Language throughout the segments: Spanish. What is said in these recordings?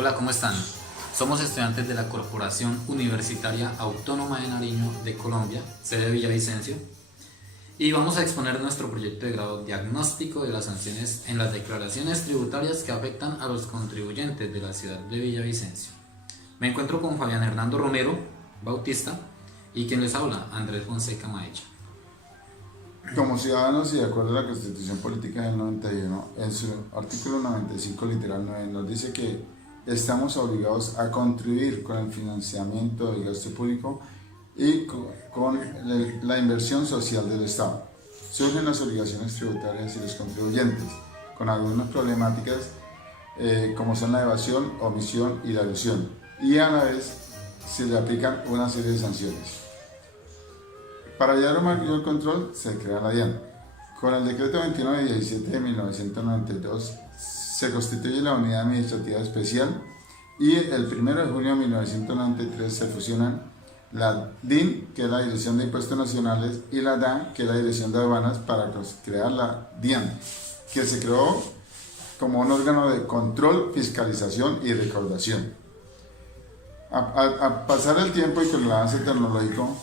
Hola, ¿cómo están? Somos estudiantes de la Corporación Universitaria Autónoma de Nariño de Colombia, sede Villavicencio, y vamos a exponer nuestro proyecto de grado Diagnóstico de las sanciones en las declaraciones tributarias que afectan a los contribuyentes de la ciudad de Villavicencio. Me encuentro con Fabián Hernando Romero Bautista y quien les habla, Andrés Fonseca Maecha. Como ciudadanos y de acuerdo a la Constitución Política del 91, en su artículo 95 literal 9 nos dice que estamos obligados a contribuir con el financiamiento del gasto público y con la inversión social del Estado. Surgen las obligaciones tributarias y los contribuyentes, con algunas problemáticas como son la evasión, omisión y la elusión, y a la vez se le aplican una serie de sanciones. Para hallar un mayor control se crea la DIAN. Con el decreto 2917 de 1992 se constituye la Unidad Administrativa Especial y el 1 de junio de 1993 se fusionan la DIN, que es la Dirección de Impuestos Nacionales, y la DAN, que es la Dirección de Aduanas, para crear la DIAN, que se creó como un órgano de control, fiscalización y recaudación. A pasar el tiempo y con el avance tecnológico,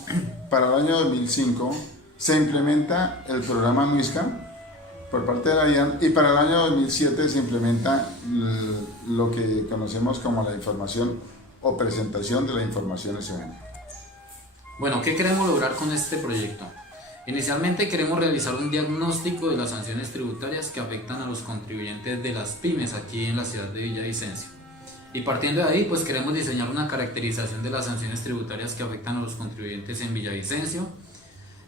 para el año 2005 se implementa el programa MISCA por parte de la DIAN, y para el año 2007 se implementa lo que conocemos como la información o presentación de la información SON. Bueno, ¿qué queremos lograr con este proyecto? Inicialmente queremos realizar un diagnóstico de las sanciones tributarias que afectan a los contribuyentes de las pymes aquí en la ciudad de Villavicencio. Y partiendo de ahí, pues queremos diseñar una caracterización de las sanciones tributarias que afectan a los contribuyentes en Villavicencio.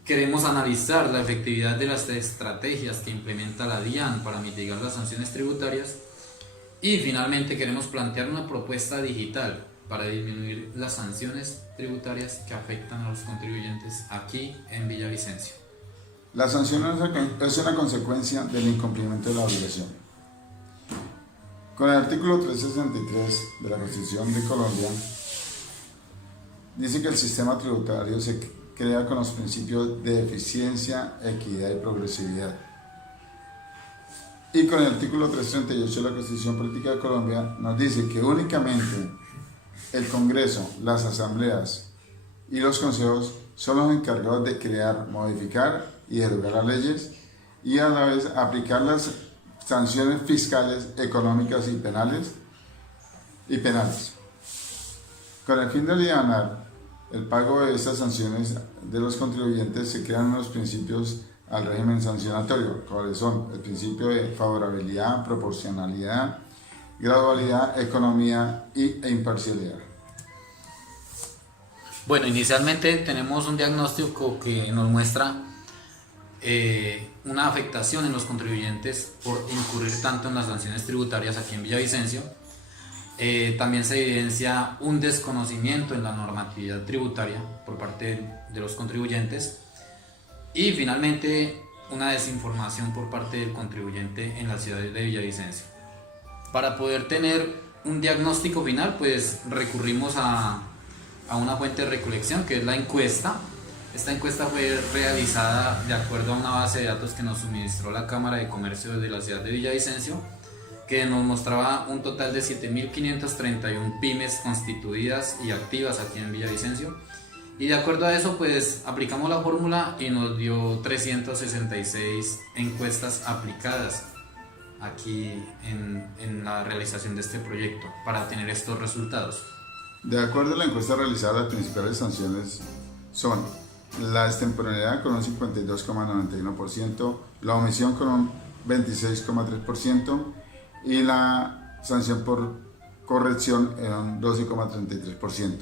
Queremos analizar la efectividad de las estrategias que implementa la DIAN para mitigar las sanciones tributarias. Y finalmente queremos plantear una propuesta digital para disminuir las sanciones tributarias que afectan a los contribuyentes aquí en Villavicencio. La sanción es una consecuencia del incumplimiento de la obligación. Con el artículo 363 de la Constitución de Colombia, dice que el sistema tributario se crea con los principios de eficiencia, equidad y progresividad. Y con el artículo 338 de la Constitución Política de Colombia nos dice que únicamente el Congreso, las asambleas y los consejos son los encargados de crear, modificar y derogar las leyes y a la vez aplicar las sanciones fiscales, económicas y penales. Con el fin de aliviar el pago de estas sanciones de los contribuyentes, se crean unos principios al régimen sancionatorio, cuáles son el principio de favorabilidad, proporcionalidad, gradualidad, economía e imparcialidad. Bueno, inicialmente tenemos un diagnóstico que nos muestra una afectación en los contribuyentes por incurrir tanto en las sanciones tributarias aquí en Villavicencio. También se evidencia un desconocimiento en la normatividad tributaria por parte de los contribuyentes y finalmente una desinformación por parte del contribuyente en la ciudad de Villavicencio. Para poder tener un diagnóstico final, pues recurrimos a una fuente de recolección que es la encuesta. Esta encuesta fue realizada de acuerdo a una base de datos que nos suministró la Cámara de Comercio de la ciudad de Villavicencio, que nos mostraba un total de 7.531 pymes constituidas y activas aquí en Villavicencio. Y de acuerdo a eso, pues aplicamos la fórmula y nos dio 366 encuestas aplicadas aquí en la realización de este proyecto para tener estos resultados. De acuerdo a la encuesta realizada, las principales sanciones son la extemporaneidad con un 52,91%, la omisión con un 26,3% y la sanción por corrección en un 12,33%.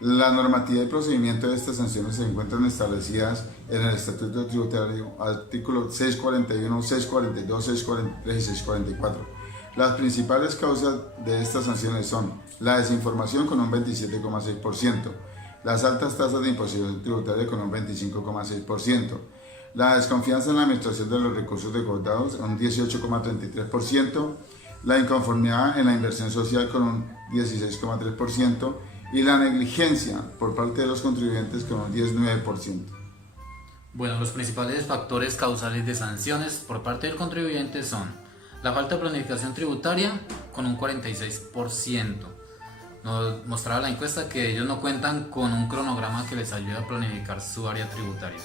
La normatividad y procedimiento de estas sanciones se encuentran establecidas en el Estatuto Tributario, artículos 641, 642, 643 y 644. Las principales causas de estas sanciones son la desinformación con un 27,6%, las altas tasas de imposición tributaria con un 25,6%, la desconfianza en la administración de los recursos recaudados un 18,33%, la inconformidad en la inversión social con un 16,3% y la negligencia por parte de los contribuyentes con un 19%. Bueno, los principales factores causales de sanciones por parte del contribuyente son La falta de planificación tributaria con un 46%. Nos mostraba la encuesta que ellos no cuentan con un cronograma que les ayude a planificar su área tributaria.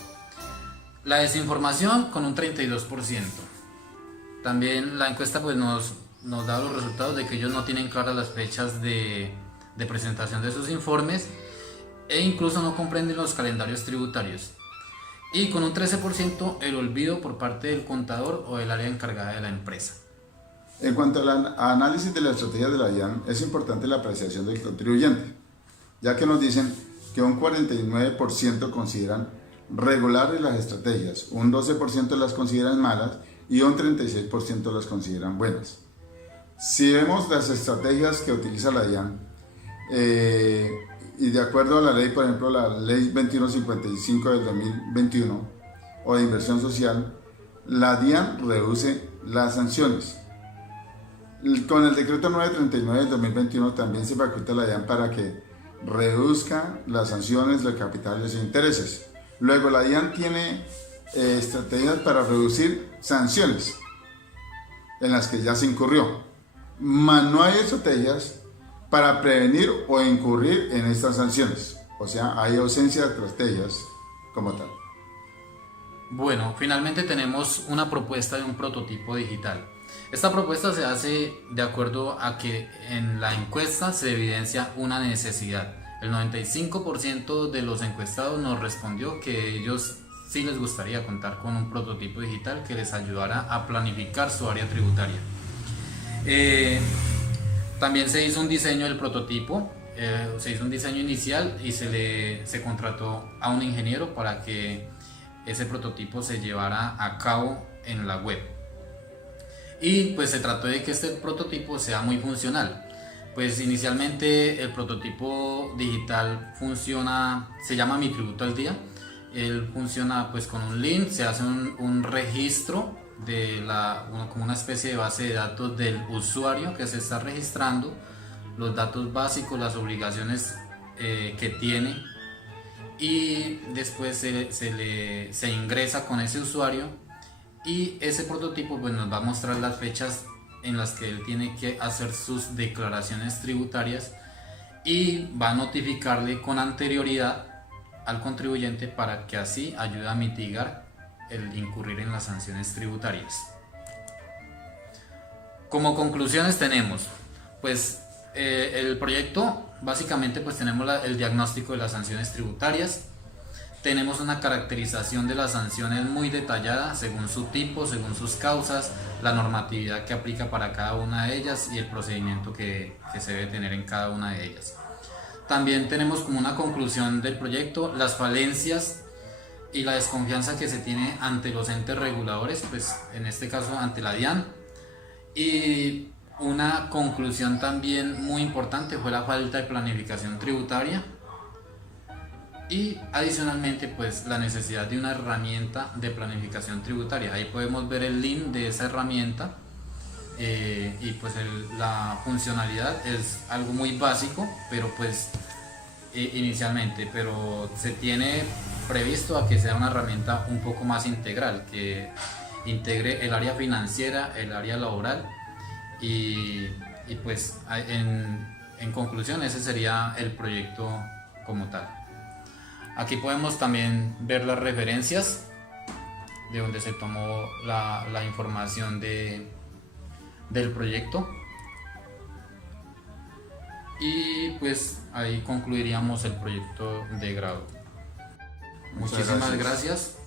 La desinformación con un 32%. También la encuesta pues nos da los resultados de que ellos no tienen claras las fechas de presentación de sus informes e incluso no comprenden los calendarios tributarios. Y con un 13% el olvido por parte del contador o del área encargada de la empresa. En cuanto al análisis de la estrategia de la DIAN, es importante la apreciación del contribuyente, ya que nos dicen que un 49% consideran regulares las estrategias, un 12% las consideran malas y un 36% las consideran buenas. Si vemos las estrategias que utiliza la DIAN, y de acuerdo a la ley, por ejemplo, la ley 2155 del 2021 o de inversión social, la DIAN reduce las sanciones. Con el decreto 939 del 2021 también se faculta a la DIAN para que reduzca las sanciones de capitales e intereses. Luego la DIAN tiene estrategias para reducir sanciones en las que ya se incurrió, mas no hay estrategias para prevenir o incurrir en estas sanciones. O sea, hay ausencia de estrategias como tal. Bueno, finalmente tenemos una propuesta de un prototipo digital. Esta propuesta se hace de acuerdo a que en la encuesta se evidencia una necesidad. El 95% de los encuestados nos respondió que ellos sí les gustaría contar con un prototipo digital que les ayudara a planificar su área tributaria. También se hizo un diseño del prototipo, se hizo un diseño inicial y se contrató a un ingeniero para que ese prototipo se llevara a cabo en la web. Y pues se trató de que este prototipo sea muy funcional. Pues inicialmente el prototipo digital funciona, se llama Mi Tributo al Día. Él funciona pues con un link, se hace un registro de como una especie de base de datos del usuario que se está registrando, los datos básicos, las obligaciones que tiene, y después se ingresa con ese usuario y ese prototipo pues nos va a mostrar las fechas en las que él tiene que hacer sus declaraciones tributarias y va a notificarle con anterioridad al contribuyente para que así ayude a mitigar el incurrir en las sanciones tributarias. Como conclusiones tenemos pues el proyecto, básicamente pues tenemos el diagnóstico de las sanciones tributarias, tenemos una caracterización de las sanciones muy detallada según su tipo, según sus causas, la normatividad que aplica para cada una de ellas y el procedimiento que se debe tener en cada una de ellas. También tenemos como una conclusión del proyecto las falencias y la desconfianza que se tiene ante los entes reguladores, pues en este caso ante la DIAN. Y una conclusión también muy importante fue la falta de planificación tributaria y adicionalmente pues la necesidad de una herramienta de planificación tributaria. Ahí podemos ver el link de esa herramienta y pues la funcionalidad es algo muy básico, pero pues inicialmente, pero se tiene previsto a que sea una herramienta un poco más integral, que integre el área financiera, el área laboral y pues en conclusión ese sería el proyecto como tal. Aquí podemos también ver las referencias de donde se tomó la información del proyecto y pues ahí concluiríamos el proyecto de grado. Muchísimas gracias.